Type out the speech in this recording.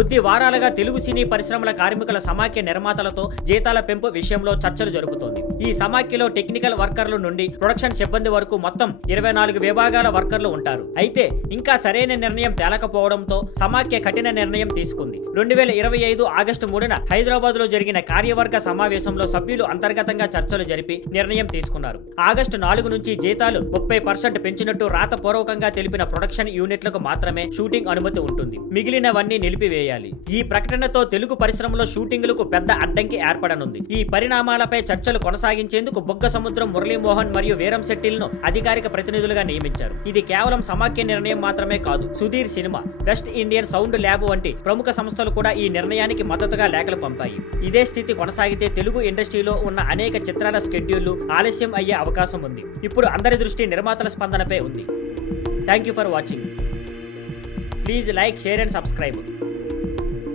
కొద్ది వారాలుగా తెలుగు సినీ పరిశ్రమల కార్మికుల సమాఖ్య నిర్మాతలతో జీతాల పెంపు విషయంలో చర్చలు జరుపుతోంది. ఈ సమాఖ్యలో టెక్నికల్ వర్కర్ల నుండి ప్రొడక్షన్ సిబ్బంది వరకు మొత్తం 24 విభాగాల వర్కర్లు ఉంటారు. అయితే ఇంకా సరైన నిర్ణయం తేలకపోవడంతో సమాఖ్య కఠిన నిర్ణయం తీసుకుంది. 2025 ఆగస్టు 3న హైదరాబాద్ లో జరిగిన కార్యవర్గ సమావేశంలో సభ్యులు అంతర్గతంగా చర్చలు జరిపి నిర్ణయం తీసుకున్నారు. ఆగస్టు 4 నుంచి జీతాలు 30% పెంచినట్టు రాతపూర్వకంగా తెలిపిన ప్రొడక్షన్ యూనిట్లకు మాత్రమే షూటింగ్ అనుమతి ఉంటుంది. మిగిలినవన్నీ నిలిపివేయాలి. ఈ ప్రకటనతో తెలుగు పరిశ్రమలో షూటింగులకు పెద్ద అడ్డంకి ఏర్పడనుంది. ఈ పరిణామాలపై చర్చలు కొనసాగించేందుకు బొగ్గ సముద్రం, మురళీమోహన్ మరియు వీరం శెట్టిలను అధికారిక ప్రతినిధులుగా నియమించారు. ఇది కేవలం సమాఖ్య నిర్ణయం మాత్రమే కాదు. Sudheer cinema, west Indian sound lab వంటి ప్రముఖ సంస్థలు కూడా ఈ నిర్ణయానికి మద్దతుగా లేఖలు పంపాయి. ఇదే స్థితి కొనసాగితే తెలుగు ఇండస్ట్రీలో ఉన్న అనేక చిత్రాల స్కెడ్యూళ్లు ఆలస్యం అయ్యే అవకాశం ఉంది. ఇప్పుడు అందరి దృష్టి నిర్మాతల స్పందనపై ఉంది. Thank you for watching. Please like, share and subscribe.